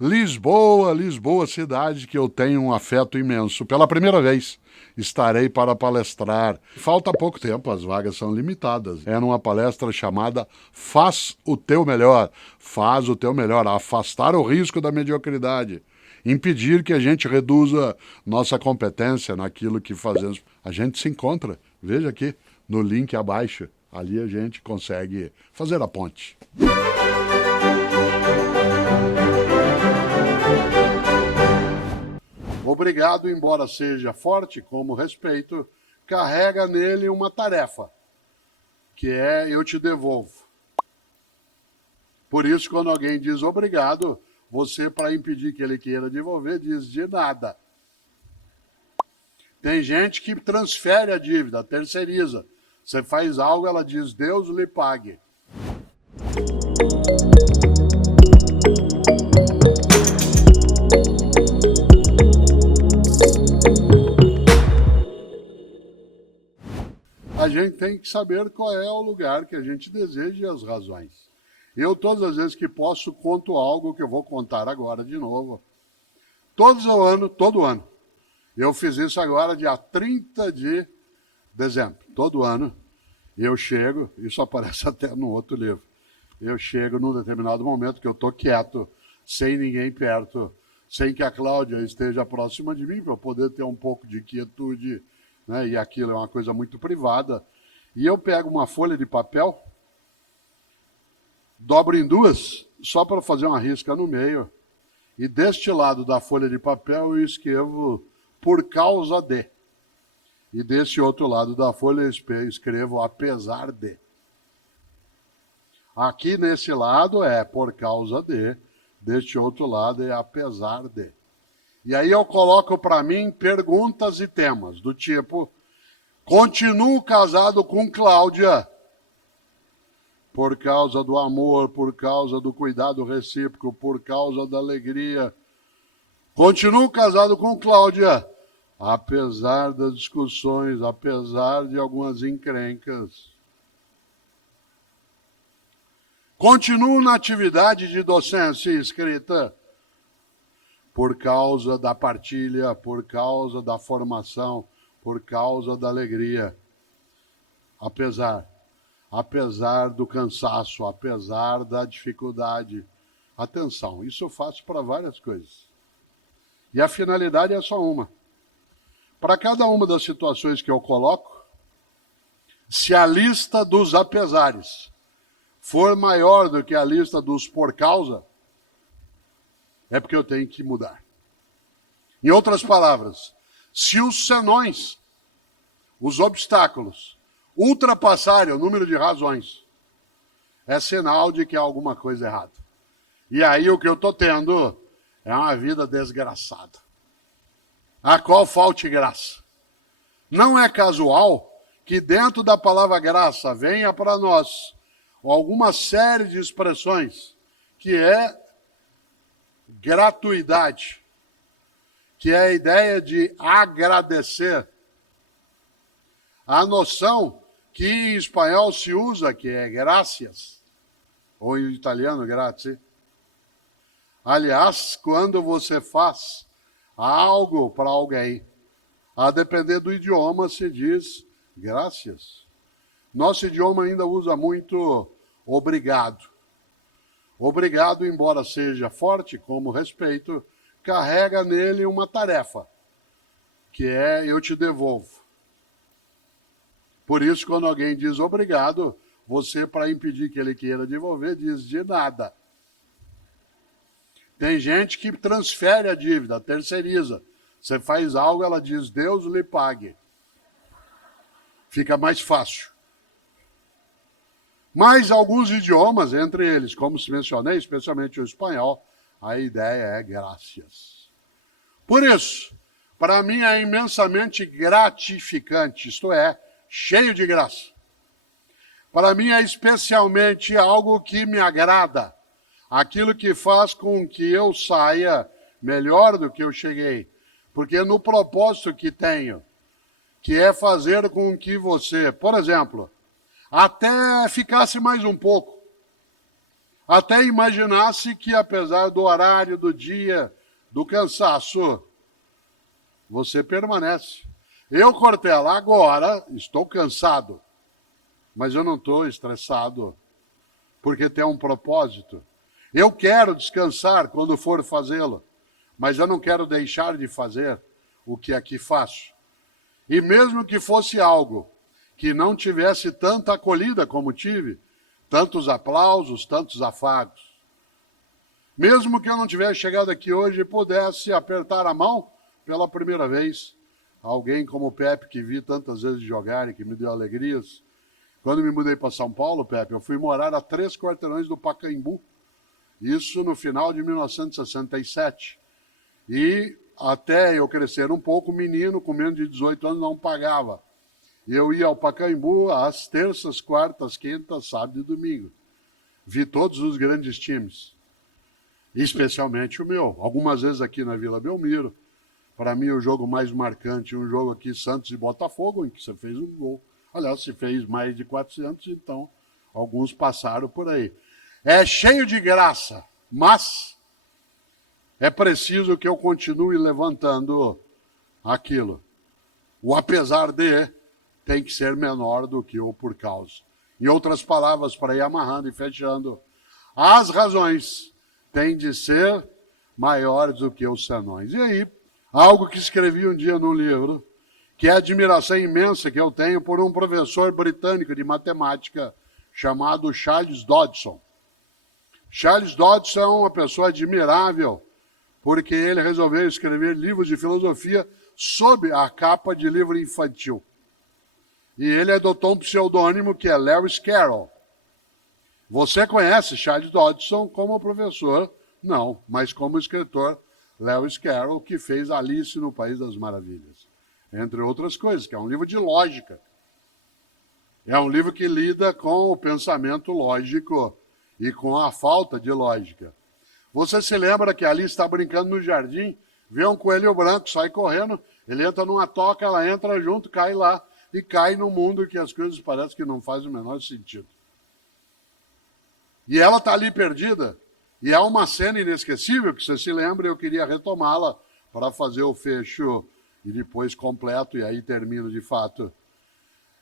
Lisboa, Lisboa, cidade que eu tenho um afeto imenso. Pela primeira vez estarei para palestrar. Falta pouco tempo, as vagas são limitadas. É numa palestra chamada Faz o Teu Melhor. Faz o Teu Melhor, afastar o risco da mediocridade. Impedir que a gente reduza nossa competência naquilo que fazemos. A gente se encontra, veja aqui, no link abaixo. Ali a gente consegue fazer a ponte. Obrigado, embora seja forte como respeito, carrega nele uma tarefa, que é eu te devolvo. Por isso, quando alguém diz obrigado, você, para impedir que ele queira devolver, diz de nada. Tem gente que transfere a dívida, terceiriza. Você faz algo, ela diz, Deus lhe pague. A gente tem que saber qual é o lugar que a gente deseja e as razões. Eu, todas as vezes que posso, conto algo que eu vou contar agora de novo. Todo ano. Eu fiz isso agora dia 30 de dezembro. Todo ano eu chego, isso aparece até no outro livro, eu chego num determinado momento que eu estou quieto, sem ninguém perto, sem que a Cláudia esteja próxima de mim, para eu poder ter um pouco de quietude, né? E aquilo é uma coisa muito privada. E eu pego uma folha de papel, dobro em duas, só para fazer uma risca no meio, e deste lado da folha de papel eu escrevo por causa de. E desse outro lado da folha eu escrevo apesar de. Aqui nesse lado é por causa de, deste outro lado é apesar de. E aí eu coloco para mim perguntas e temas, do tipo, continuo casado com Cláudia por causa do amor, por causa do cuidado recíproco, por causa da alegria. Continuo casado com Cláudia, apesar das discussões, apesar de algumas encrencas. Continuo na atividade de docência e escrita por causa da partilha, por causa da formação, por causa da alegria. Apesar do cansaço, apesar da dificuldade. Atenção, isso eu faço para várias coisas. E a finalidade é só uma. Para cada uma das situações que eu coloco, se a lista dos apesares for maior do que a lista dos por causa, é porque eu tenho que mudar. Em outras palavras, se os senões, os obstáculos, ultrapassarem o número de razões, é sinal de que há alguma coisa errada. E aí o que eu estou tendo é uma vida desgraçada, a qual falte graça. Não é casual que dentro da palavra graça venha para nós alguma série de expressões que é gratuidade, que é a ideia de agradecer. A noção que em espanhol se usa, que é gracias, ou em italiano grazie. Aliás, quando você faz algo para alguém, a depender do idioma se diz gracias. Nosso idioma ainda usa muito obrigado. Obrigado, embora seja forte como respeito, carrega nele uma tarefa, que é eu te devolvo. Por isso, quando alguém diz obrigado, você, para impedir que ele queira devolver, diz de nada. Tem gente que transfere a dívida, terceiriza. Você faz algo, ela diz, Deus lhe pague. Fica mais fácil. Mas alguns idiomas, entre eles, como se mencionei, especialmente o espanhol, a ideia é gracias. Por isso, para mim é imensamente gratificante, isto é, cheio de graça. Para mim é especialmente algo que me agrada, aquilo que faz com que eu saia melhor do que eu cheguei, porque no propósito que tenho, que é fazer com que você, por exemplo, até ficasse mais um pouco, até imaginasse que apesar do horário, do dia, do cansaço, você permanece. Eu, Cortella, agora estou cansado, mas eu não estou estressado, porque tem um propósito. Eu quero descansar quando for fazê-lo, mas eu não quero deixar de fazer o que aqui faço. E mesmo que fosse algo que não tivesse tanta acolhida como tive, tantos aplausos, tantos afagos, mesmo que eu não tivesse chegado aqui hoje e pudesse apertar a mão pela primeira vez, alguém como o Pepe, que vi tantas vezes jogar e que me deu alegrias. Quando me mudei para São Paulo, Pepe, eu fui morar a 3 quarteirões do Pacaembu, isso no final de 1967. E até eu crescer um pouco, menino com menos de 18 anos não pagava. Eu ia ao Pacaembu às terças, quartas, quintas, sábado e domingo. Vi todos os grandes times, especialmente o meu. Algumas vezes aqui na Vila Belmiro. Para mim, o jogo mais marcante, um jogo aqui, Santos e Botafogo, em que você fez um gol. Aliás, se fez mais de 400, então alguns passaram por aí. É cheio de graça, mas é preciso que eu continue levantando aquilo. O apesar de tem que ser menor do que o por causa. Em outras palavras, para ir amarrando e fechando, as razões têm de ser maiores do que os senões. E aí, algo que escrevi um dia num livro, que é a admiração imensa que eu tenho por um professor britânico de matemática chamado Charles Dodson. Charles Dodson é uma pessoa admirável, porque ele resolveu escrever livros de filosofia sob a capa de livro infantil. E ele adotou um pseudônimo que é Lewis Carroll. Você conhece Charles Dodson como professor? Não, mas como escritor, Lewis Carroll, que fez Alice no País das Maravilhas, entre outras coisas, que é um livro de lógica. É um livro que lida com o pensamento lógico e com a falta de lógica. Você se lembra que Alice está brincando no jardim, vê um coelho branco, sai correndo, ele entra numa toca, ela entra junto, cai lá, e cai num mundo que as coisas parecem que não fazem o menor sentido. E ela está ali perdida, e é uma cena inesquecível, que você se lembra, eu queria retomá-la para fazer o fecho e depois completo, e aí termino de fato.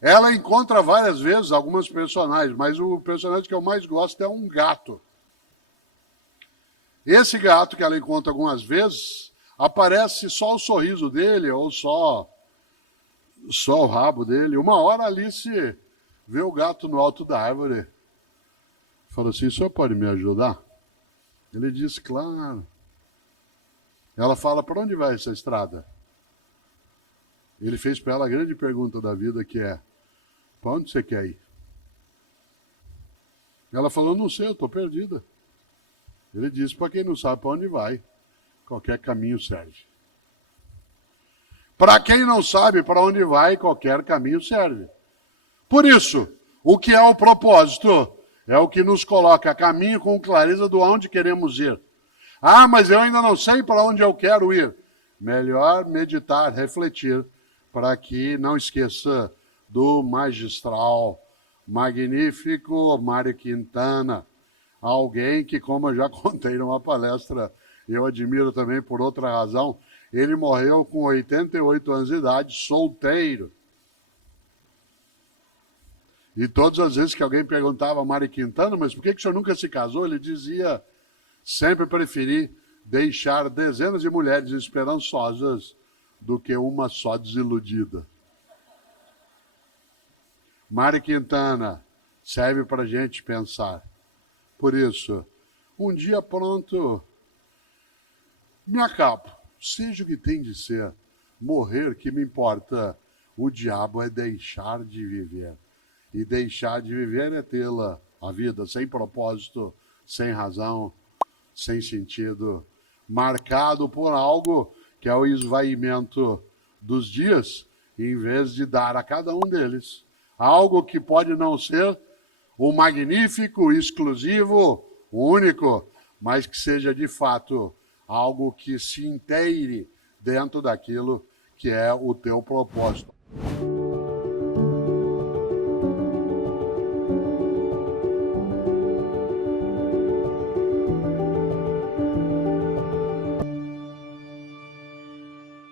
Ela encontra várias vezes algumas personagens, mas o personagem que eu mais gosto é um gato. Esse gato que ela encontra algumas vezes, aparece só o sorriso dele, ou só o rabo dele. Uma hora Alice vê o gato no alto da árvore. Falou assim, o senhor pode me ajudar? Ele diz, claro. Ela fala, para onde vai essa estrada? Ele fez para ela a grande pergunta da vida, que é, para onde você quer ir? Ela falou, não sei, eu estou perdida. Ele disse, para quem não sabe para onde vai, qualquer caminho serve. Para quem não sabe para onde vai, qualquer caminho serve. Por isso, o que é o propósito? É o que nos coloca a caminho com clareza do onde queremos ir. Ah, mas eu ainda não sei para onde eu quero ir. Melhor meditar, refletir, para que não esqueça do magistral, magnífico Mário Quintana, alguém que, como eu já contei numa palestra, eu admiro também por outra razão, ele morreu com 88 anos de idade, solteiro. E todas as vezes que alguém perguntava a Mário Quintana, mas por que o senhor nunca se casou? Ele dizia, sempre preferi deixar dezenas de mulheres esperançosas do que uma só desiludida. Mário Quintana serve para a gente pensar. Por isso, um dia pronto, me acabo. Seja o que tem de ser, morrer que me importa. O diabo é deixar de viver. E deixar de viver é tê-la, a vida, sem propósito, sem razão, sem sentido, marcado por algo que é o esvaimento dos dias, em vez de dar a cada um deles algo que pode não ser o magnífico, o exclusivo, o único, mas que seja de fato algo que se inteire dentro daquilo que é o teu propósito.